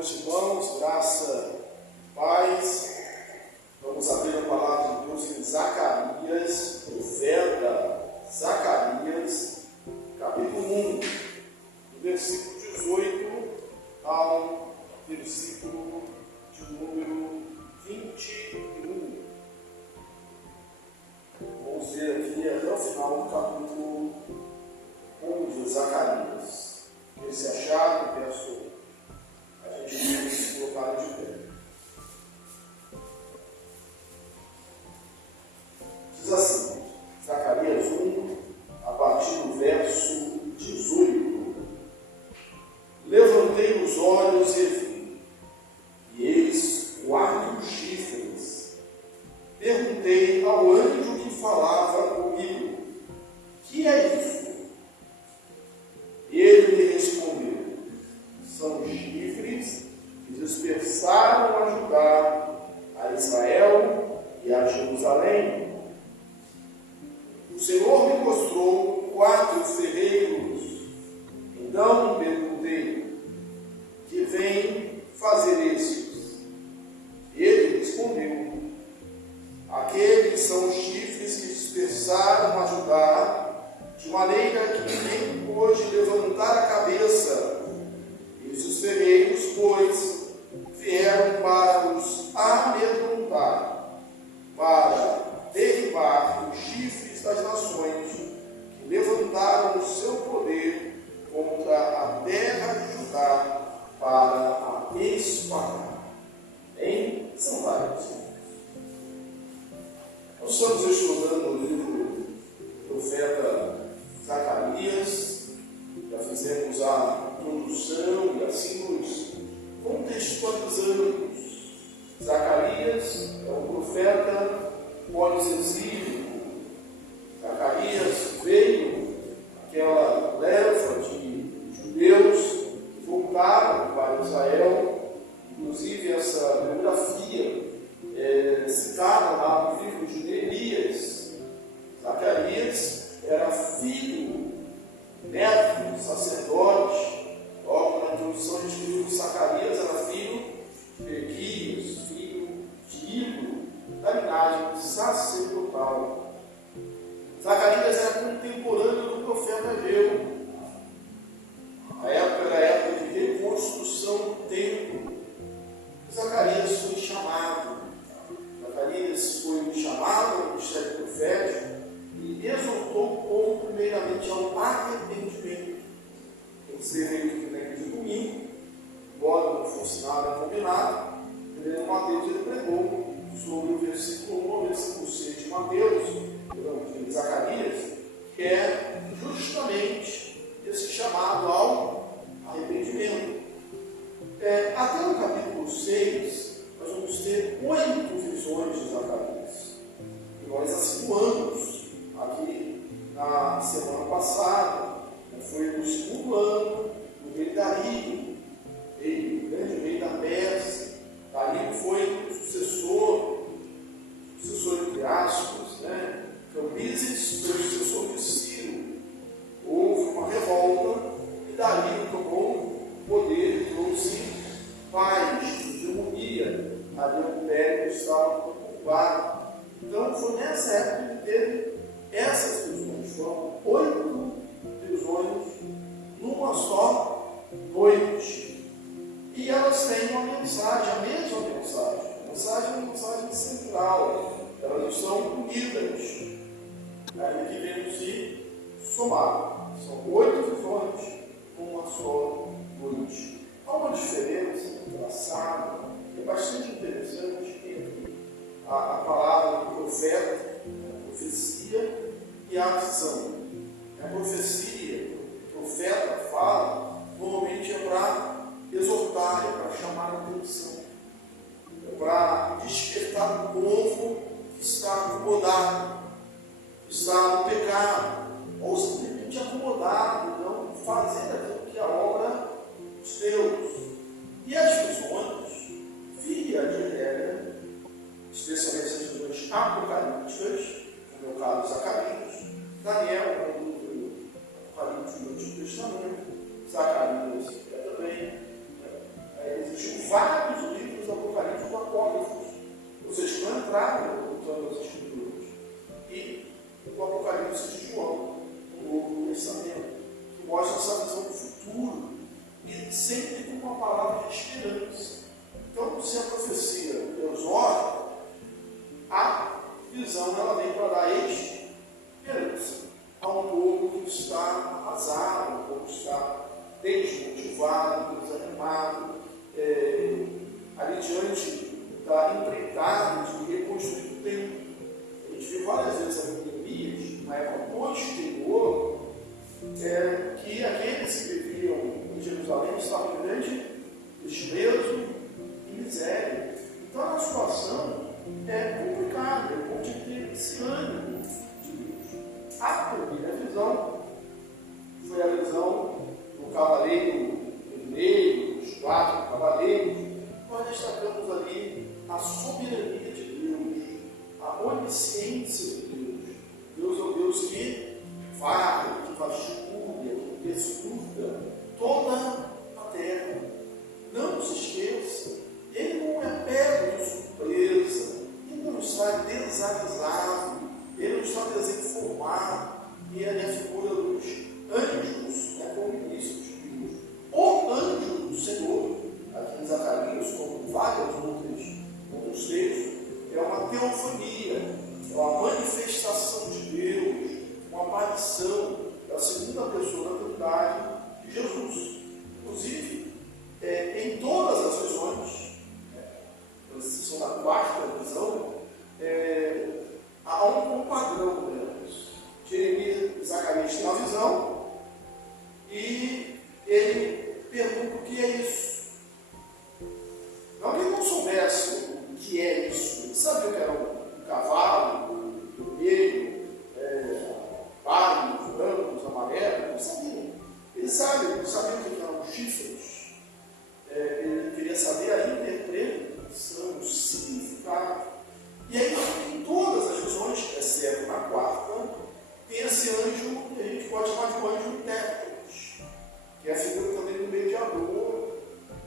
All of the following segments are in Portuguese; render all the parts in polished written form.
meus irmãos, graça e paz. Vamos abrir a palavra de Deus em Zacarias, profeta Zacarias, capítulo 1, do versículo 18 ao versículo de número 21. Vamos ver aqui até o final do capítulo 1 de Zacarias. Quem se achar, peço a gente se colocar de pé. Diz assim, Zacarias 1, a partir do verso 18. Levantei os olhos e vi, e eis 4 chifres. Perguntei ao anjo que falava comigo: que é isso? E ele me respondeu: são chifres que dispersaram a Judá, a Israel e a Jerusalém. O Senhor me mostrou 4 ferreiros. Então perguntei: que vem fazer estes? Ele respondeu: aqueles são os chifres que dispersaram a Judá, de maneira que ninguém pôde levantar a cabeça. E os ferreiros, pois, vieram para os amedrontar, para derribar os chifres das nações que levantaram o seu poder contra a terra de Judá para a esmagar. Bem, são vários. Nós estamos estudando o livro do profeta Zacarias, já fizemos a introdução e assim nos contextualizamos. Zacarias é um profeta pós-exílio. Zacarias veio aquela leva de judeus que voltaram para Israel, inclusive essa biografia citada lá no livro de Neemias. Zacarias era filho, neto de sacerdote. Logo na introdução a gente viu que Zacarias era filho de Berequias, filho de Ido, da linhagem sacerdotal. Zacarias era contemporâneo do profeta Ageu. A época era a época de reconstrução do templo. Zacarias foi chamado. Zacarias foi chamado ao ministério profético e exortou o povo primeiramente ao arrependimento. Você veio aqui na igreja de domingo, embora não fosse nada combinado, em Mateus ele pregou sobre o versículo 1 ao versículo 6 de Mateus, de Zacarias, que é justamente esse chamado ao arrependimento. Até o capítulo 6, nós vamos ter 8 visões de Zacarias. E nós acentuamos aqui na semana passada. Foi no segundo ano do rei Dario, o grande rei da Pérsia. Dario foi o sucessor entre aspas, Cambises foi o sucessor de Ciro. Houve uma revolta e Dario tomou o poder e trouxe paz, hegemonia. Ali o império estava ocupado. Então foi nessa época que teve essas visões. Foram 8 visões numa só noite. E elas têm uma mensagem, a mesma mensagem. A mensagem é uma mensagem central. Elas estão unidas. Aí que vem se somar. São 8 visões numa só noite. Há uma diferença engraçada, que é bastante interessante entre a palavra do profeta, a profecia e a visão. A profecia, o profeta fala, normalmente é para exortar, é para chamar a atenção, é para despertar o povo que está acomodado, que está no pecado, ou simplesmente acomodado, não fazer aquilo que é a obra de Deus. E as visões, via de regra, especialmente as visões apocalípticas, como é o caso de Zacarias, Daniel, Apocalipse do Antigo Testamento, Zacarias também, existe um sempre com uma palavra de esperança. Então, se a profecia Deus ora, a visão ela vem para dar esperança a um povo que está arrasado, um povo que está desmotivado, desanimado, ali diante da empreitada de reconstruir o templo. A gente viu várias vezes a Neemias, na época posterior, que aqueles que viviam em Jerusalém estavam em grande desprezo e miséria. Então a situação é complicada, é bom de ter esse ânimo de Deus. A primeira visão foi a visão do cavaleiro vermelho, dos 4 cavaleiros. Nós destacamos ali a soberania de Deus, a onisciência de Deus. Deus é o Deus que varre, que vasculha, que perscruta toda a terra. Não se esqueça, Ele não é pego de surpresa, Ele não está desavisado, Ele não está desinformado, e Ele é a figura dos anjos, como o início dos filhos. O anjo do Senhor, aqui em Zacarias, como vários outros textos, é uma teofania, é uma manifestação de Deus, uma aparição da segunda pessoa da Trindade de Jesus. Inclusive, em todas as visões, são na quarta visão, há um padrão delas. Jeremias e Zacarias têm uma visão e ele pergunta o que é isso. Não que ele não soubesse o que é isso, ele sabia que era um cavalo, um vermelho, pálidos, brancos, amarelos, ele sabia. Ele sabia o que eram os chifres. Ele queria saber a interpretação, o significado. E aí, em todas as visões, exceto na quarta, tem esse anjo que a gente pode chamar de um anjo intérprete, que é a figura também do mediador,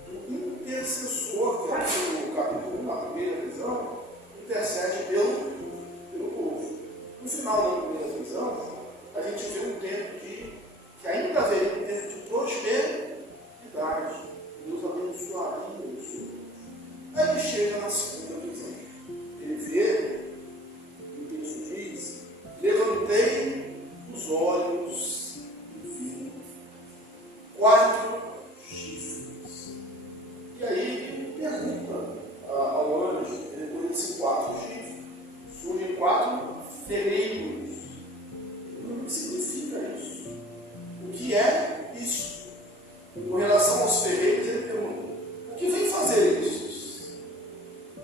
do intercessor, que aqui no capítulo 1, na primeira visão, intercede pelo povo. No final da primeira visão, a gente vê um tempo que ainda haveria um tempo de prosperidade. Deus abençoaria isso. Aí ele chega na segunda visão. Ele vê, o texto diz: levantei os olhos e vi 4 chifres. E aí ele pergunta ao anjo, depois desses 4 chifres, surgem 4 ferreiros. O que significa isso? O que é isso? Com relação aos ferreiros, ele pergunta: o que vem fazer isso?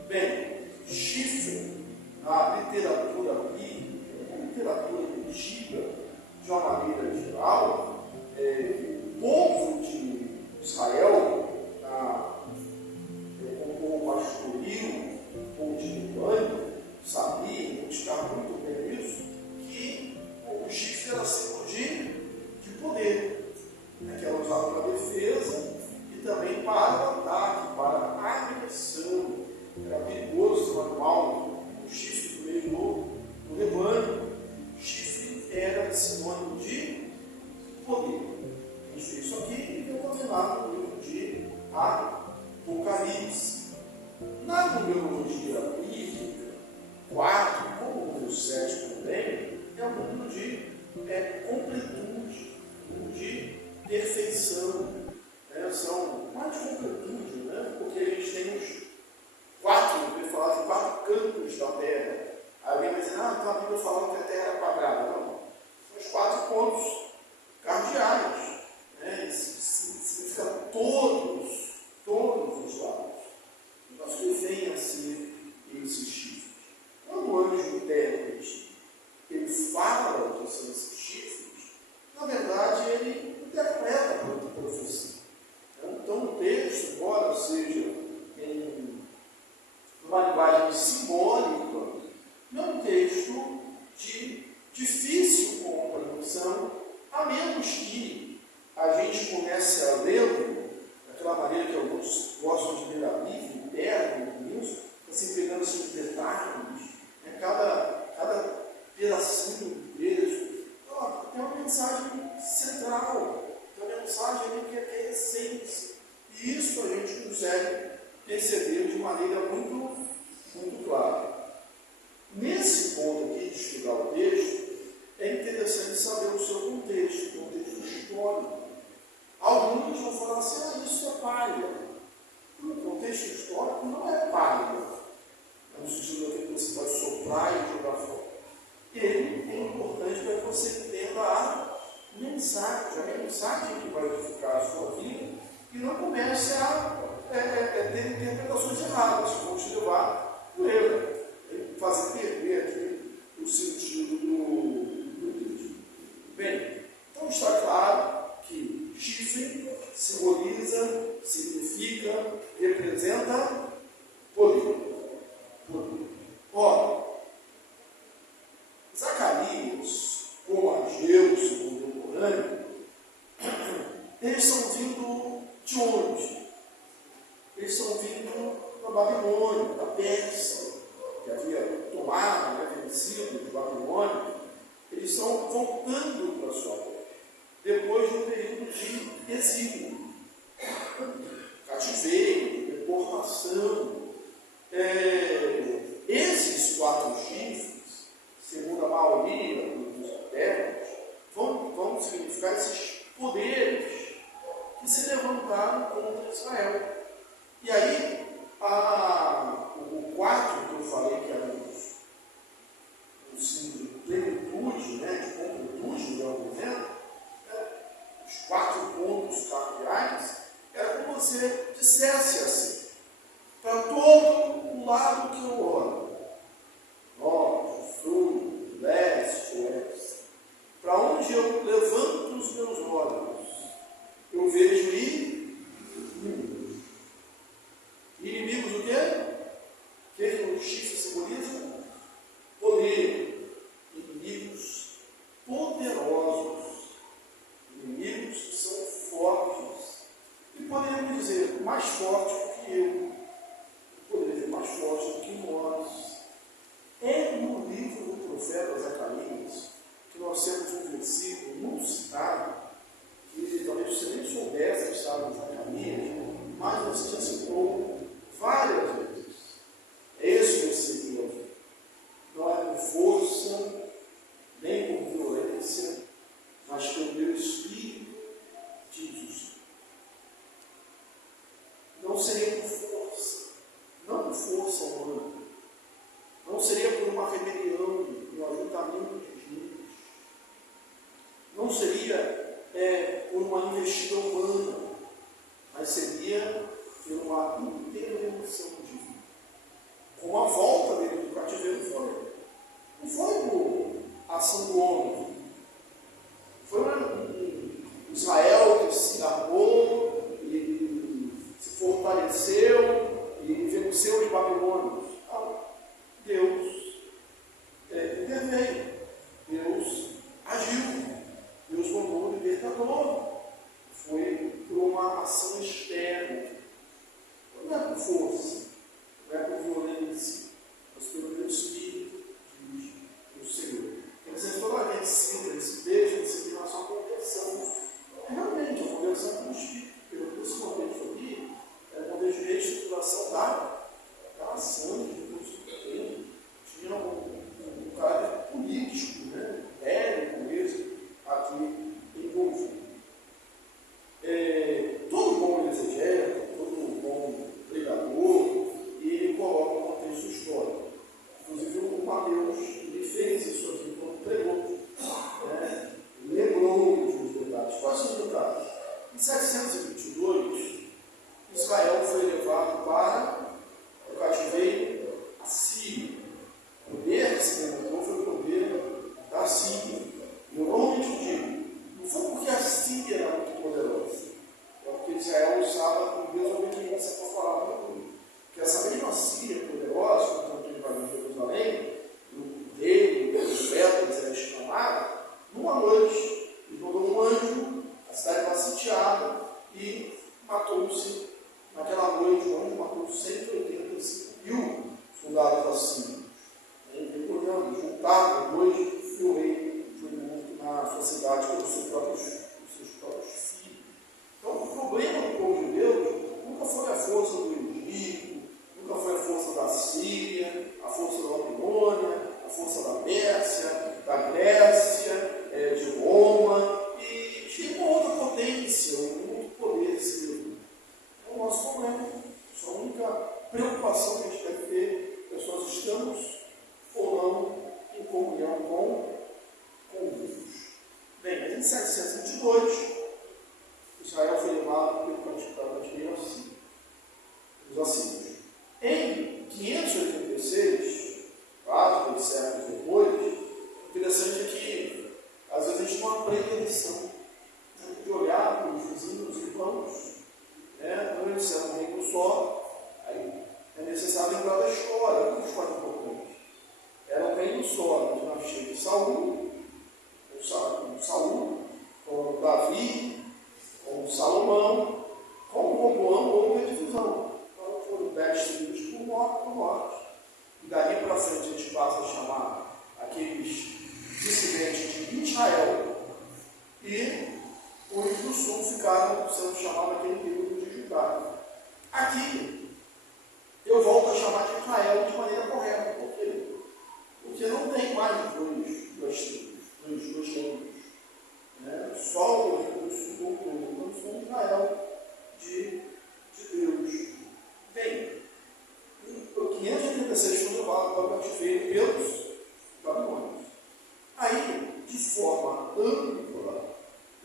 Bem, chifre, na literatura bíblica, na literatura antiga, de uma maneira geral, o povo de Israel, como povo pastoril, povo de rebanho, sabia, identificava muito bem isso, que o chifre era símbolo de poder, que era usado para defesa e também para o ataque, para a agressão. Era perigoso o animal, o chifre do meio do rebanho. O chifre era sinônimo de poder. Isso aqui é condenado no livro de Apocalipse. Na numerologia bíblica, 4, como o número 7 também, é um número de completude, um número de perfeição. São mais de completude, porque a gente tem os 4, eu ia falar de 4 cantos da Terra. Aí alguém vai dizer: então a Bíblia falando que a Terra é quadrada. Não. São os 4 pontos cardeais. Significa todos os lados. Mas o que vem a ser esses chifres? Quando o anjo intérprete ele fala que são esses chifres, na verdade ele interpreta a profecia. Então o texto, embora seja em uma linguagem simbólica, não é um texto de difícil compreensão, a menos que a gente comece a lê-lo daquela maneira que alguns gostam de ler a Bíblia, interno, isso, assim, pegando esses detalhes, cada pedacinho do texto. Então, tem uma mensagem central, tem uma mensagem ali que é a essência. consegue perceber de maneira muito clara. Nesse ponto aqui de estudar o texto, é interessante saber o seu contexto histórico. Alguns vão falar assim, isso é palha. No contexto histórico não é palha, no sentido que você vai soprar e jogar fora. Ele é importante para que você entenda a mensagem que vai edificar a sua vida e não comece a ter interpretações erradas que vão te levar por ele, fazer perder aqui o sentido do texto. Bem, então está claro que chifre simboliza, significa, representa poder. Ora, Zacarias, como Ageu, seu contemporâneo, eles estão vindo de onde? Eles estão vindo da Babilônia, da Pérsia, que havia tomado, vencido de Babilônia. Eles estão voltando para a sua terra, depois de um período de exílio, cativeiro, deportação. Esses 4 chifres, segundo a maioria dos adeptos, vão significar esses poderes que se levantaram contra Israel. E aí, o 4 que eu falei que era o símbolo de plenitude, de completude do argumento, os 4 pontos cardeais, era como você dissesse assim, para todo o lado que eu olho, norte, sul, leste, oeste, para onde eu levanto os meus olhos, eu vejo inimigos. Inimigos o quê? Que o chifre simboliza? Poder. Inimigos poderosos. Inimigos que são fortes. E poderíamos dizer, mais fortes do que eu. Poderia dizer, mais fortes do que nós. É no livro do profeta Zacarias que nós temos um versículo muito citado, que talvez você nem soubesse que estava em Zacarias, mas você já citou várias vezes. É esse versículo aqui. Não é com força, nem com violência, mas pelo meu Espírito, diz o Senhor. Não seria por força, não por força humana, não seria por uma rebelião e um ajuntamento de gente, não seria por uma investida humana, mas seria por uma intervenção divina. Como a volta dele do cativeiro foi. Não foi por ação do homem. Foi um Israel que se armou e se fortaleceu e venceu os babilônios. Deus interveio. Deus agiu. Deus mandou o libertador. Foi por uma ação externa. Não é por força, não é por violência, mas pelo meu Espírito, diz o Senhor. Quer dizer, toda vez que cita esse texto, você tem a sua conversão. É realmente a conversão com o Espírito. Pelo esse contexto aqui, é um contexto de reestruturação da ação de Deus. Tinha um caráter político, bélico mesmo, aqui envolvido. Todo bom exegeta, todo bom pregador, ele coloca um contexto histórico. Inclusive o Mateus, ele fez isso aqui quando pregou. Lembrou os detalhes. Quais são os detalhes? Em 722, Israel foi levado para o cativeiro assírio. O poder que se levantou foi o poder da Síria. Eu normalmente digo, não foi porque a Síria era muito poderosa, é porque Israel usava com desobediência para falar para tudo. Porque essa mesma Síria poderosa, quando ele vai em Jerusalém, o rei, o profeta, era exclamado, numa noite, ele mandou um anjo, a cidade estava sitiada e matou-se. Naquela noite, o anjo matou 185.000 soldados assírios. Recordando, juntaram depois e o rei foi morto na sua cidade pelos seus próprios filhos. Então, o problema do povo de Deus nunca foi a força preocupação que a gente deve ter é se nós estamos ou não em comunhão com Deus. Bem, mas em 722, Israel foi levado pelo praticamente meio assim, os assírios. Em 586, quase 2 séculos depois, interessante é que às vezes a gente não aprende a lição de olhar para os vizinhos, os irmãos, né? Não eles eram um reino só, aí é necessário lembrar da história, uma história importante. Era um reino só, na dinastia de Saul, com Davi, com Salomão, com Roboão, houve a divisão. Então foram 10 tribos por morte. E daí para frente a gente passa a chamar aqueles descendentes de Israel. E os do sul ficaram sendo chamados naquele período de Judá. Aqui, eu volto a chamar de Israel de maneira correta. Por quê? Porque não tem mais duas tribos, dois reinos. Né? Só o reino do sul voltou. Então, sou Israel de Deus. Bem, em 586 foi levado para o cativeiro pelos babilônios. Aí, de forma ampla,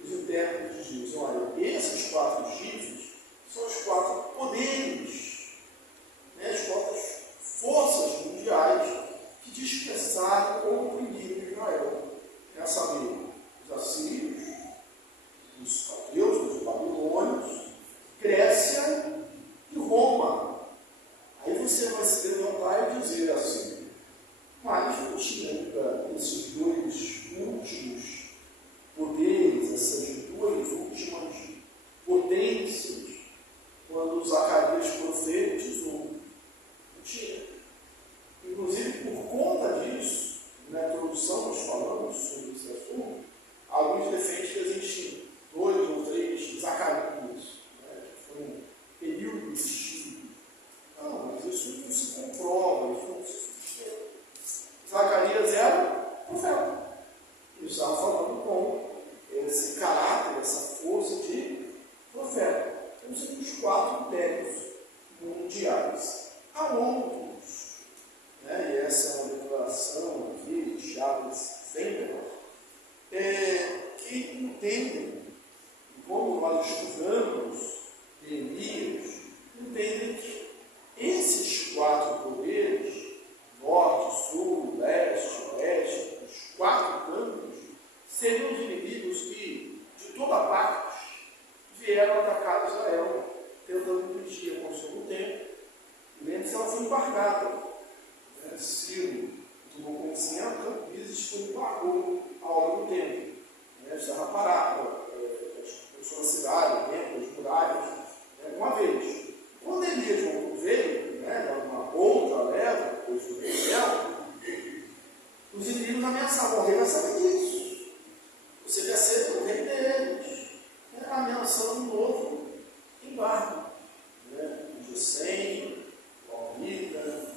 os intérpretes dizem, olha, esses 4 chifres são os 4 poderes, né, as 4 forças mundiais que dispersaram ou oprimiram Israel. É saber, os assírios, os caldeus, os babilônios, Grécia e Roma. Aí você vai se levantar e dizer assim, mas não tinha esses 2 últimos poderes, essas 2 últimas potências, quando Zacarias profetizou? Não tinha. Inclusive, por conta disso, na introdução nós falamos sobre esse assunto, alguns defendem que existem 2 ou 3 Zacarias, né, que foi um período de estudo. Não, mas isso não se comprova, isso não se sustenta. Zacarias era profeta. Ele estava falando com esse caráter, essa força de profeta. Então, são os 4 impérios mundiais. Há outros, né, e essa é uma declaração aqui de Charles Fender, que entendem, como nós estudamos Elias, entendem que esses 4 poderes, norte, sul, leste, oeste, os 4 campos, seriam os inimigos que, de toda parte, vieram atacar Israel, tentando impedir a construção do templo. E lembre-se, ela foi embargada. Né? Ciro tomou conhecimento, Campises foi embargou a obra do templo. Né? Estava parada, a construção da cidade, o templo, as muralhas, né? Uma vez. Quando Elias veio, né, uma outra leva, depois do céu, os inimigos ameaçavam. O rei vai saber disso. Você quer ser o rei deles. Né? Ameaçando um novo embargo. Né? Gesem, Palmita,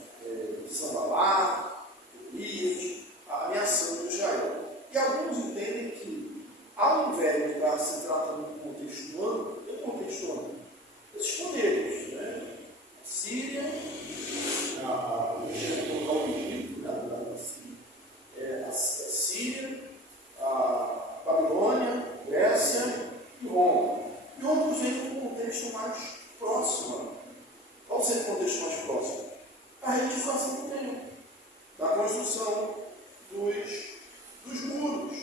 Sambalá, Elias, ameaçando Israel. E alguns entendem que, ao invés de estar se tratando de contexto humano, esses poderes, né? A Síria, a Síria, a Babilônia, Grécia e Roma. E outros vêm com um contexto mais próximo. Qual seria o contexto mais próximo? A reedificação do templo, da construção dos muros.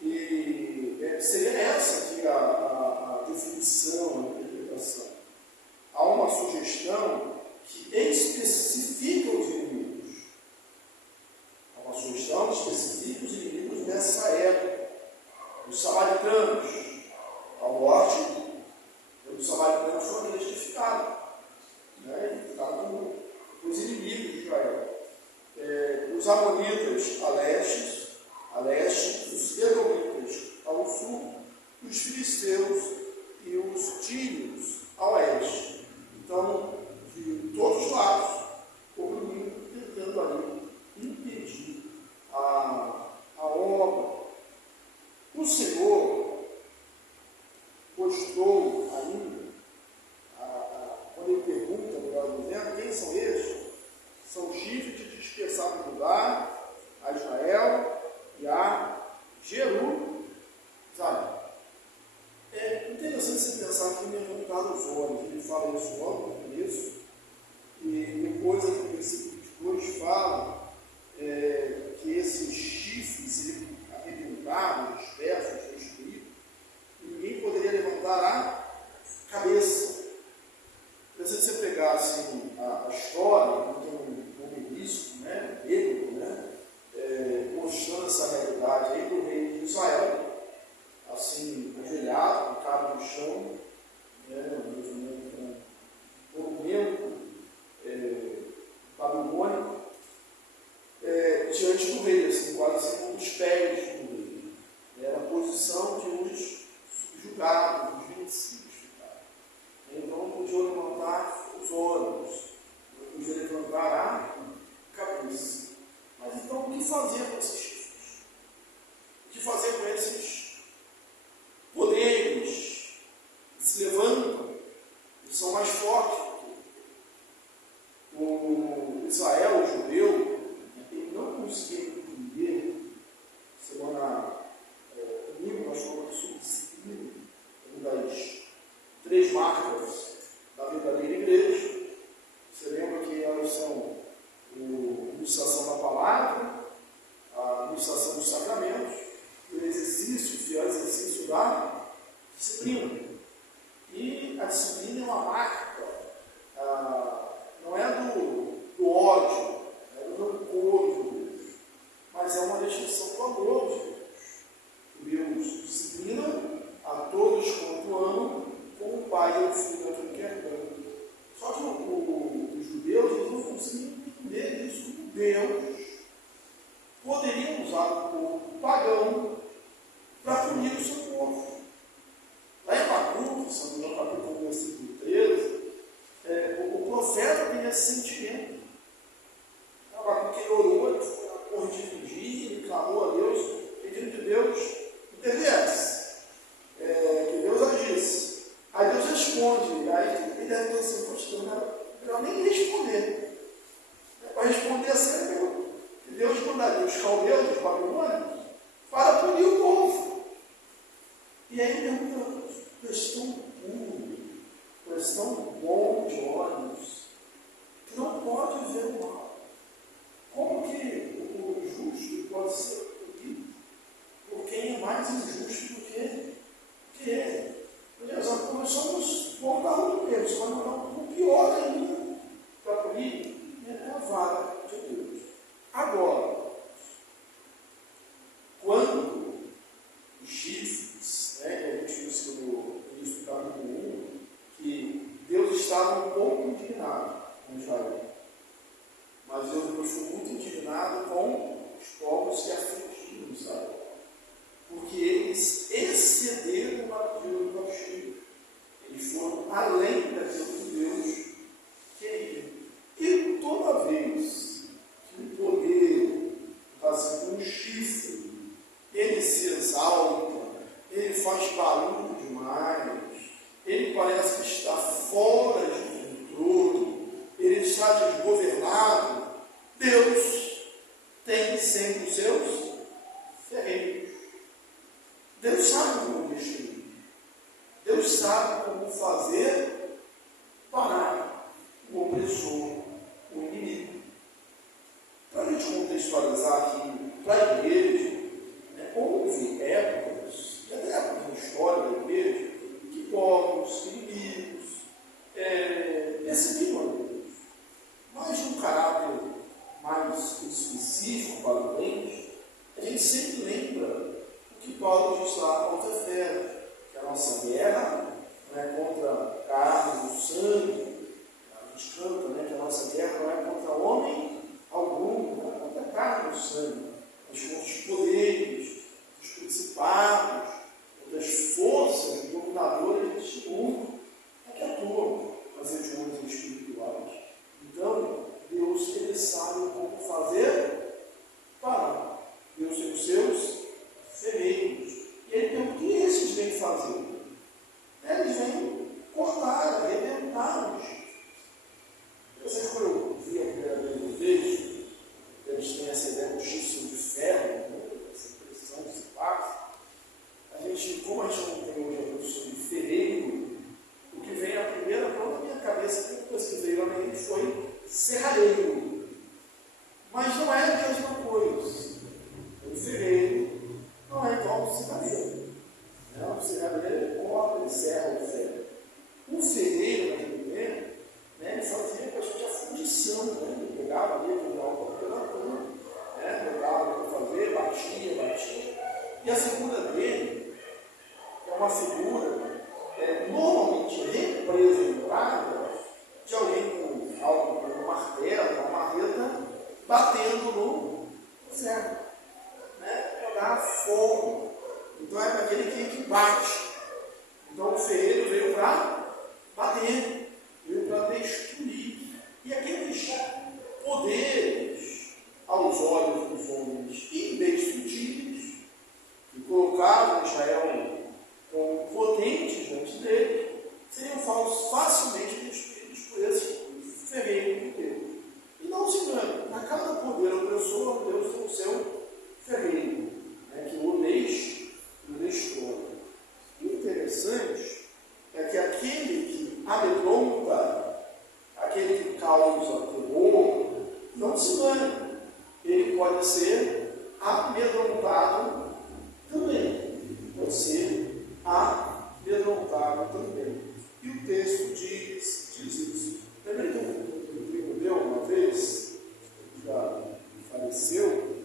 E seria essa aqui a definição, a interpretação. Há uma sugestão que especifica os inimigos. Há uma sugestão que especifica os inimigos nessa época. Os samaritanos, ao norte, os samaritanos foram identificados. Né? Ficaram os inimigos de Israel. Os amonitas a leste, os edomitas ao sul, os filisteus e os tírios a oeste. Então, de todos os lados, oprimindo, tentando ali impedir a obra. O Senhor mostrou ainda, quando ele pergunta, melhor dizendo, quem fala isso logo no começo, e depois, aqui no versículo 2, fala que esses chifres seriam arrebentados, dispersos, destruídos, e ninguém poderia levantar a cabeça. Se você pegar assim, a história, tem um obelisco, né, bíblico, né, mostrando essa realidade aí do rei de Israel, assim, ajoelhado, com a cara no chão, né, um monumento babilônico, diante do rei, assim, quase assim, dos pés do rei. Era a posição de uns subjugados, dos vencidos. Então não podiam levantar os olhos, não podiam levantar a cabeça. Mas então o que fazer com esses chifres? O que fazer com esses poderes que se levantam e são mais fortes? O Israel, o judeu, ele não conseguia entender. Semana domingo nós falamos sobre disciplina, uma das 3 marcas da verdadeira igreja. Você lembra que elas são a administração da palavra, a administração dos sacramentos, o exercício, o fiel exercício da disciplina. E a disciplina é uma marca, não é do ódio, é do rancor de Deus, mas é uma restrição do amor de Deus. Deus disciplina a todos quanto amam, como o pai e o filho a quem quer tanto. Só que os judeus eles não conseguiam entender isso. Deus poderia usar o povo pagão para punir o seu povo. Lá em Habacuque, se não me engano, Habacuque, versículo 13, o profeta tem esse sentimento. Habacuque ele orou, ele foi na torre de vigia, ele clamou a Deus, pedindo que Deus interviesse, que Deus agisse. Aí Deus responde, aí ele deve ter assim, poxa, melhor nem responder. Para responder assim, que Deus mandaria os caldeus, os babilônicos, para punir o povo. E aí ele pergunta, questão puro, questão bom de olhos, que não pode ver o mal. Como que o justo pode ser punido por quem é mais injusto do que ele? Beleza, nós somos portadores de Deus, mas o pior ainda para punir é a vara de Deus. Agora, quando os chifres, a gente viu isso no início do capítulo 1, que Deus estava um pouco indignado com Israel, mas Deus foi muito indignado com os povos que afligiram Israel, porque eles excederam na medida do castigo. Eles foram além daquilo que Deus queria. E toda vez que o poder, assim, um chifre, ele se exalta, ele faz barulho demais, ele parece que está fora de controle, ele está desgovernado, Deus tem sempre os seus ferreiros. Deus sabe como destruir. Deus sabe como fazer parar o opressor, o inimigo. Para a gente contextualizar aqui para a igreja, houve épocas, e até épocas na história da igreja, que povos, inimigos, perseguiam a Deus. Mas de um caráter mais específico para o crente, a gente sempre lembra o que Paulo diz lá contra a fé, que a nossa guerra não é contra carne ou sangue. A gente canta, que a nossa guerra não é contra homem algum, não é contra carne ou sangue, mas contra os poderes, os principados, contra as forças dominadoras deste mundo, que atuam nas regiões espirituais. Então, Deus ele sabe como fazer parar. Deus tem os seus ferreiros. E ele pergunta: o que esses vêm fazer? Eles vêm cortar, arrebentar os chifres. Eu sei que quando eu vi a primeira vez no texto, eles têm essa ideia do chifre de ferro, essa impressão que se passa. A gente, como a gente não tem hoje a profissão de ferreiro, o que vem a primeira pela minha E a figura dele é uma figura normalmente representada de alguém com algo como um martelo, uma marreta, batendo no ferro, né? Para dar fogo. Então é aquele que bate. Então o ferreiro veio para bater, veio para destruir. E aqueles poderes, aos olhos dos homens indestrutíveis, que colocavam Israel como potentes diante dele, seriam facilmente destruídos por esse ferreiro de Deus. E não se engane, a cada poder opressor, Deus tem o seu ferreiro, né, que o deixa e o destrói. O interessante é que aquele que amedronta, aquele que causa terror, não se engane, ele pode ser amedrontado também. Pode ser amedrontado também. E o texto diz isso. Lembrei que um primo meu, uma vez, já faleceu,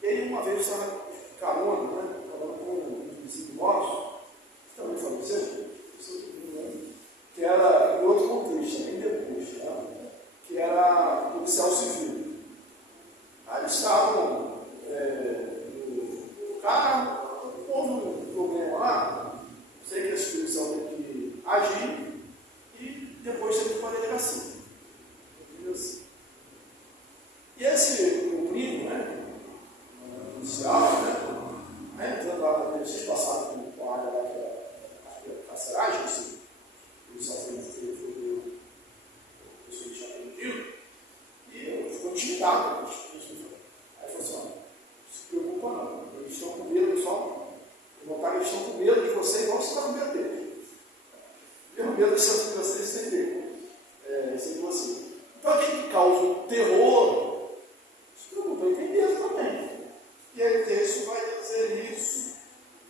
ele uma vez estava de carona, né? Estava com um vizinho nosso, que também faleceu, que era em outro contexto, bem depois, tá? Que era policial civil. Aí eles estavam no carro, houve um problema lá, sei que a instituição tem que agir, e depois teve que ir para a delegacia. E esse meu primo, né, policial, né, entrando lá, vocês passaram com a área lá que era carceragem, assim, o policial foi a pessoa que tinha aprendido, e eu ficou intimidado. Aí falou assim: ó, não se preocupa não, eles estão com medo, pessoal. Eles estão com medo de você igual você está com medo deles. Mesmo medo de vocês sem ver, sem você. Então aquele que causa um terror, se preocupa, ele tem medo também. E aí o texto vai dizer isso.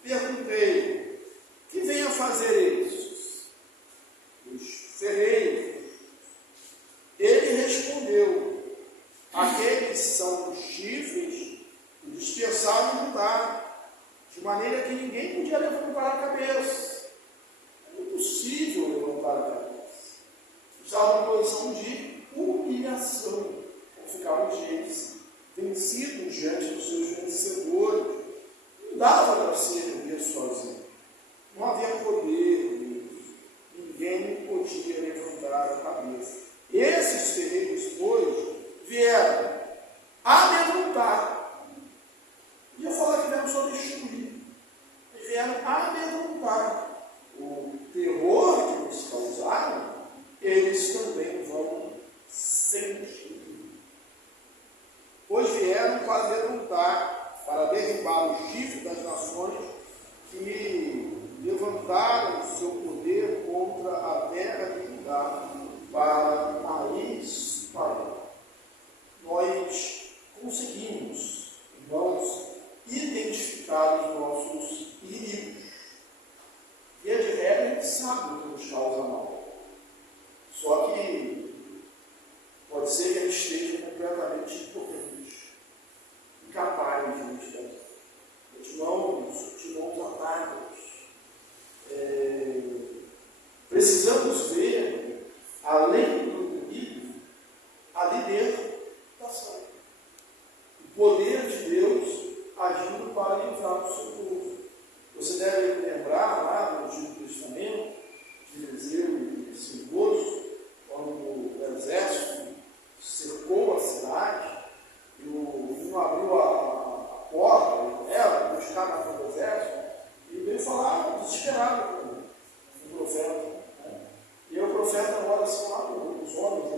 Perguntei: que vem a fazer esses? Os ferreiros. Ele respondeu: aqueles são os chifres que dispersaram e mudaram, de maneira que ninguém podia levantar a cabeça. É impossível levantar a cabeça. Estavam em posição de humilhação, como ficavam eles, vencidos diante dos seus vencedores. Não dava para se erguer sozinho. Não havia poder neles. Ninguém podia levantar a cabeça. Esses ferreiros, pois, vieram amedrontar. Ia falar que vieram só destruir. Vieram amedrontar. O terror que eles causaram, eles também vão sentir. Pois vieram para amedrontar, para derribar o chifre das nações que levantaram o seu poder contra a terra de Judá, para a espalhar. Nós conseguimos, irmãos, identificar os nossos inimigos. E a de regra a gente sabe o que nos causa mal. Só que pode ser que a gente esteja completamente impotente, incapaz de nos fazer. De mãos atadas. Precisamos ver, além do inimigo, a libertação. O poder de Deus agindo para livrar o seu povo. Você deve lembrar lá no Antigo Testamento, de Eliseu e Simbioso, quando o exército cercou a cidade, e um abriu a porta, ela, buscar na frente do exército, e veio falar desesperado com o profeta. E aí o profeta olha assim lá com os homens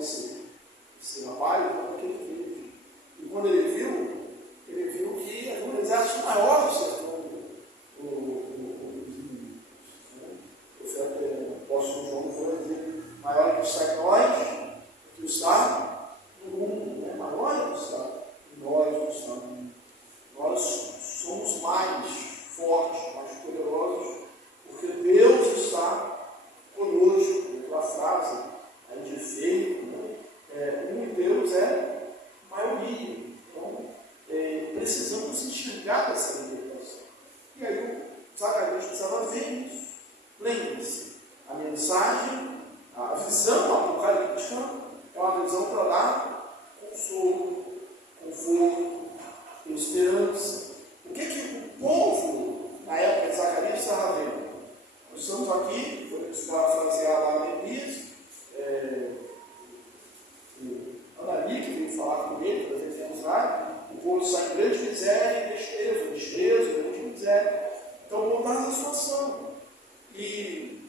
desse rapaz, o que ele fez? E quando ele viu que havia um exército maior cercando o profeta, apóstolo João foi dizer, maior que está em nós, que está no mundo, né? Maior que está em nós, que está no mundo. Nós somos mais fortes, mais poderosos, porque Deus está conosco. Aquela frase aí de efeito, né? Um Deus é maioria. Então, precisamos enxergar essa libertação. visão apocalíptica é uma visão para dar consolo, conforto, esperança. O que o povo, na época de Zacarias, estava vendo? Nós estamos aqui, podemos parafrasear lá Neemias, Anani, que veio falar com ele, por exemplo, lá, o povo está em grande miséria e desprezo, grande miséria. Então, voltar na situação. E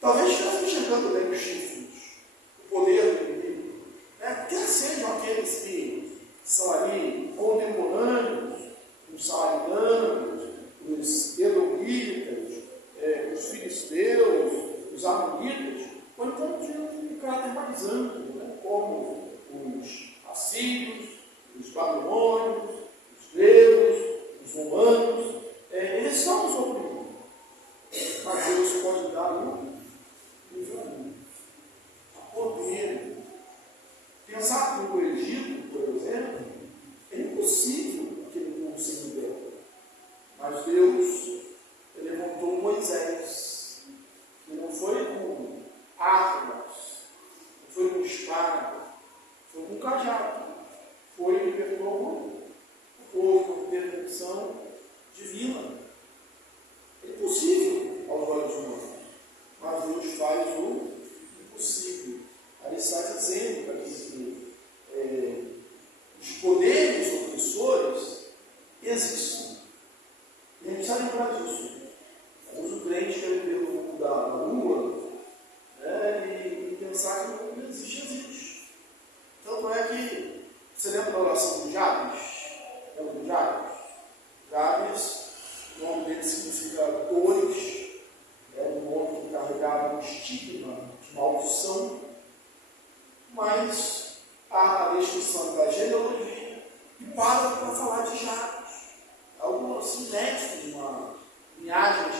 talvez estivesse enxergando bem os chifres, o poder do inimigo. Quer sejam aqueles que são ali contemporâneos, os samaritanos, os edomitas, os filisteus, os amonitas, ou então tinham um caráter mais amplo, como os assírios, os babilônios, os gregos, os romanos. Eles são os oprimidos. Mas Deus pode dar um livramento. A poder. Pensar que o Egito, por exemplo, é impossível que ele não se liberte. Mas Deus levantou Moisés, que não foi com armas, não foi com espada, foi com cajado. Foi e libertou o povo com intervenção divina. É impossível aos olhos humanos, mas Deus faz o impossível. Ali está dizendo para que os poderes opressores existem. E a gente precisa lembrar disso. Alguns o crente quer viver no mundo da lua, e pensar que o mundo existe. Tanto é que você lembra da oração do Jabes? Lembra do Jabes? Jabes, o nome dele significa dores, um homem que carregava um estigma de maldição, mas há a descrição da genealogia e para falar de Jabes, algo assim inédito de uma linhagem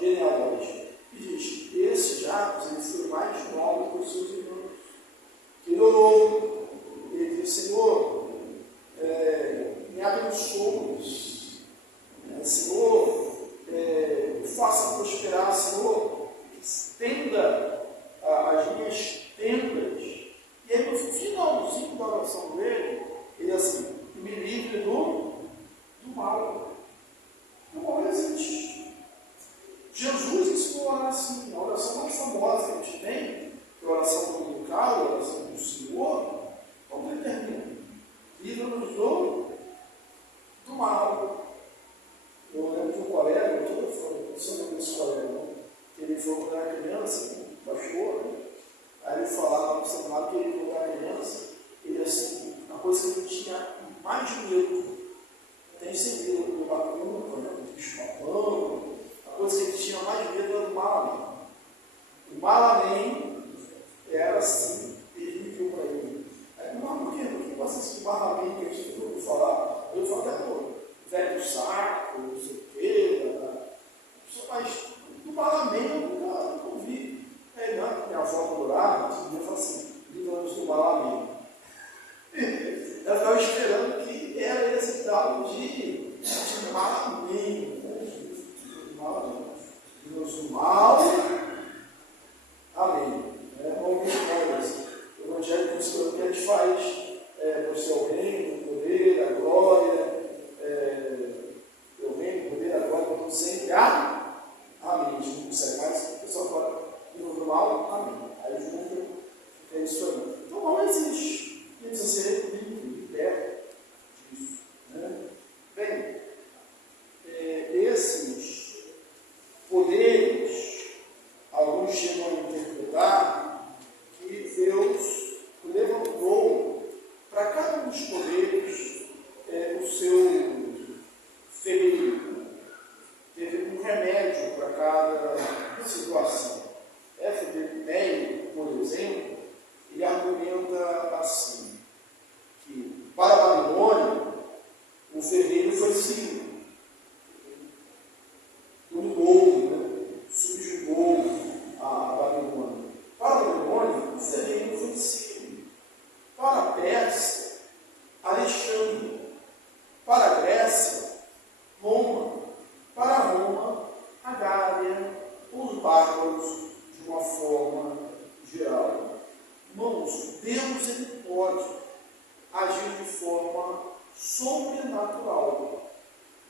genealógica. E diz: esse Jabes ele foi mais nobre que os seus irmãos, que ele orou, ele disse: Senhor, me abençoe, Senhor, faça prosperar, Senhor, estenda as minhas tendas. E aí, no finalzinho da oração dele, ele assim: me livre do mal. O mal existe. Jesus ensinou a orar assim. A oração mais famosa que a gente tem, que é a oração dominical, a oração do Senhor, como ele termina? Livra-nos do mal. Eu lembro de um colega, eu sou desse colega, que ele foi quando era criança, um pastor, aí ele falava no seminário que ele, quando era criança, ele assim, a coisa que ele tinha mais medo, tem seguido do macumba, do bicho-papão, a coisa que ele tinha mais medo era do Malamém. O Malamém era assim, terrível para ele. Aí, mas por que? Por que você assiste Malamém que a gente ouviu falar? Eu falo até todo. Velho saco, não sei o quê, mas do Malamém eu nunca ouvi. Aí não, minha avó morava, eu falo assim: livra-nos do Malamém. Eu estava esperando que era esse tal de Malamém, livra-nos do mal, amém. Vamos ver Irmãos, Deus ele pode agir de forma sobrenatural.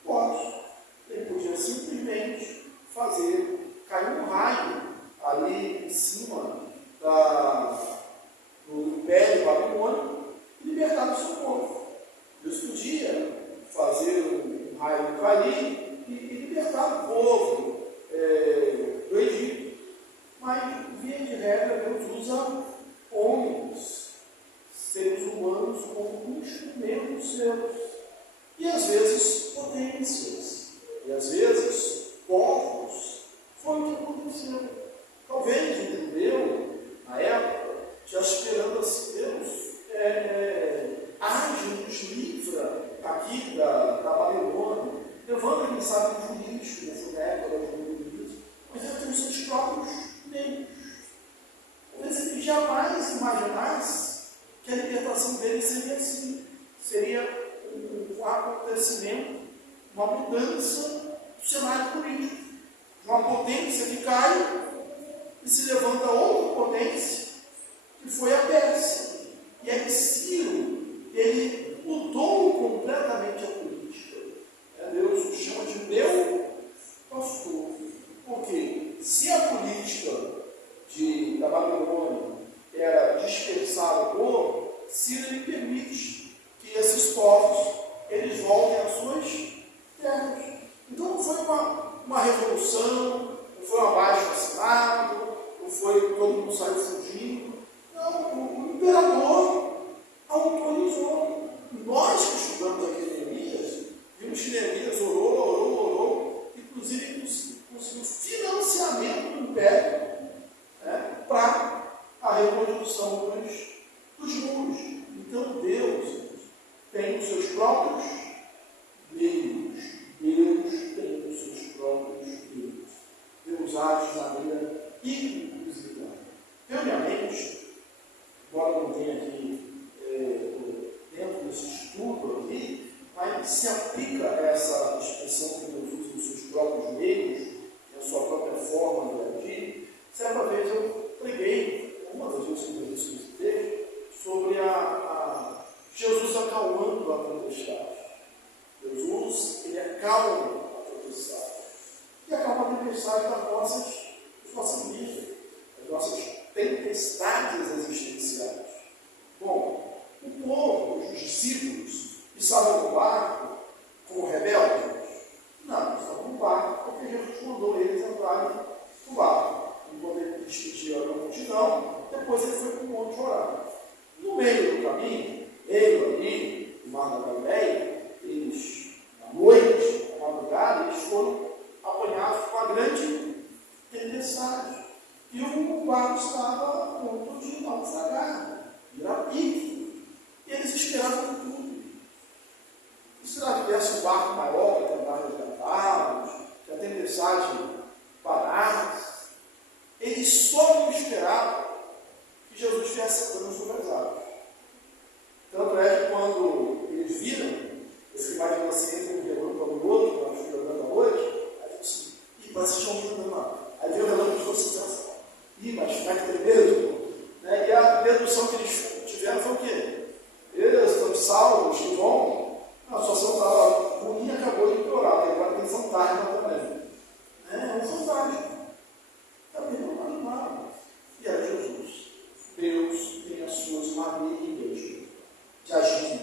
Pode. Ele podia simplesmente fazer cair um raio ali em cima do Império Babilônico e libertar o seu povo. Deus podia fazer um raio cair e libertar o povo do Egito. Mas, via de regra, Deus usa homens, seres humanos, como instrumentos seus. E às vezes potências. E às vezes povos. Foi o que aconteceu. Talvez um judeu, na época, já esperando assim, Deus age, nos livra aqui da Babilônia, levando a mensagem jurídica, nessa época da jurídica, mas ele tem os seus próprios meios. Talvez ele jamais imaginasse que a libertação dele seria assim, seria um acontecimento, uma mudança do cenário político, de uma potência que cai e se levanta outra potência, que foi a Pérsia. E aí Ciro, ele mudou completamente a política. Deus o chama de meu pastor. Porque se a política da Babilônia era dispersar o povo, Ciro ele permite que esses povos eles voltem às suas terras. Então não foi uma revolução, não foi um abaixo-assinado, não foi todo mundo saiu fugindo. Não, o imperador autorizou. Nós que estudamos aqui Neemias, vimos que Neemias orou, inclusive conseguiu financiamento do império para a reconstrução dos muros. Então Deus tem os seus próprios meios. Deus tem os seus próprios meios. Deus age de maneira inusitada. Eu, minha mente, embora não tenha aqui dentro desse estudo aqui, mas se aplica a essa expressão que Deus usa os seus próprios meios, a sua própria forma de agir. Certa vez eu preguei, uma das vezes que eu disse nesse texto, sobre Jesus acalmando a tempestade. Jesus, ele acalma a tempestade. E acalma a tempestade das nossas vidas, das nossas tempestades existenciais. Bom, o povo, os discípulos, estavam no barco como rebeldes? Não, estavam no barco porque Jesus mandou eles entrarem no barco. Enquanto ele despedia a multidão, depois ele foi para o monte orar. No meio do caminho, ali, no Mar da Galileia, eles, à noite, à madrugada, eles foram apanhados com uma grande tempestade. E o barco estava a ponto de naufragar, virar pique. E eles esperavam tudo. E se lá tivesse um barco maior para tentar resgatá-los, que a tempestade parasse, eles só não esperavam que Jesus estivesse andando sobre as águas. Tanto é que quando eles viram, eu fiquei imaginando assim, entre um relâmpago e o outro, nós fomos andando à noite, aí eu disse, mas vocês estão andando lá. Aí veio o relâmpago e falou assim, mas vai ter medo. E a dedução que eles tiveram foi o quê? Eles estão salvos, que bom. A situação estava ruim e acabou de piorar, porque agora tem fantasma também. É um fantasma. Também não imaginava. E era Jesus. Deus tem as suas maneiras de agir.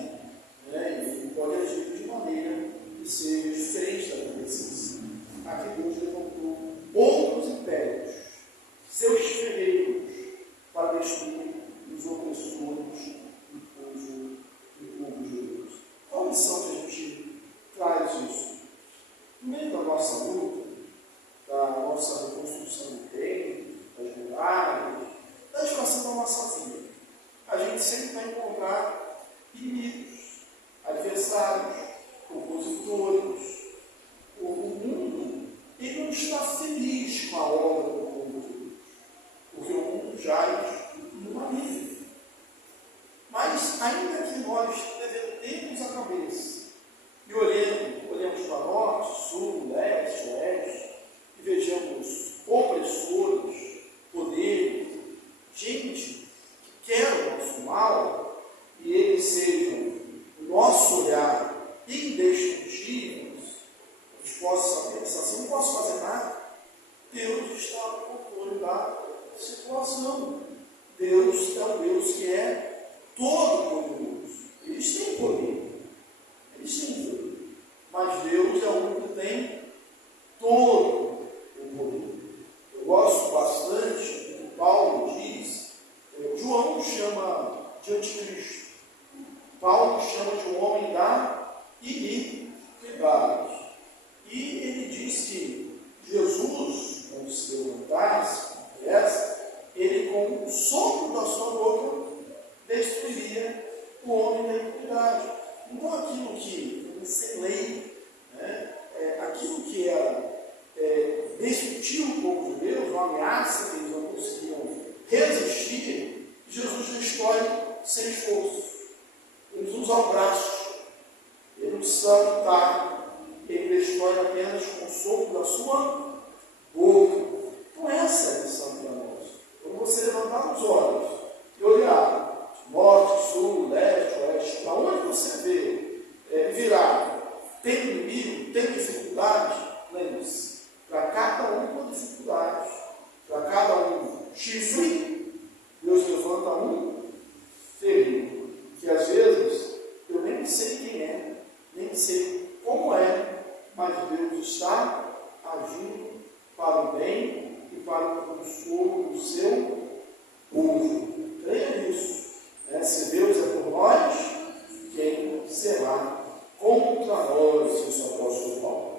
Ele pode agir de maneira que seja diferente da presença. Aqui Deus levantou outros impérios, seus ferreiros, para destruir os opressores do povo judeu. Qual missão que a gente traz isso? No meio da nossa luta, da nossa reconstrução do reino, das muralhas, da expansão da nossa vida, a gente sempre vai encontrar inimigos, adversários, opositores. O mundo ele não está feliz com a obra do povo de Deus, porque o mundo jaz no maligno. Mas, ainda que nós levantemos a cabeça e olhemos para norte, sul, leste, oeste, e vejamos opressores, poderes, gente que quer o nosso mal, e eles sejam o nosso olhar indestrutíveis, a gente possa pensar assim, não posso fazer nada. Deus está no controle da situação. Deus é um Deus que é todo-poderoso. Eles têm poder. Eles têm poder. Mas Deus é o único que tem todo o poder. Eu gosto bastante do que Paulo diz. João chama de anticristo. Paulo chama de um homem da iniquidade. E ele diz que Jesus, quando se levantasse, ele com o sopro da sua boca destruiria o homem da iniquidade. Então aquilo que, sem lei, aquilo que era destrutir o povo de Deus, uma ameaça que eles não conseguiam resistir, Jesus destrói sem esforço. Ele usa o braço, ele não precisa lutar, ele destrói apenas com o sopro da sua boca. Então essa é a lição para nós. Quando você levantar os olhos e olhar norte, sul, leste, oeste, para onde você vê virado, tem inimigo, tem dificuldade, lembre-se, para cada um com dificuldade, para cada um chifre, Deus levanta um ferrinho, que às vezes eu nem sei quem é, nem sei como é, mas Deus está agindo para o bem e para o consolo do seu povo. Creia nisso. Se Deus é por nós, quem será contra nós, diz o apóstolo Paulo.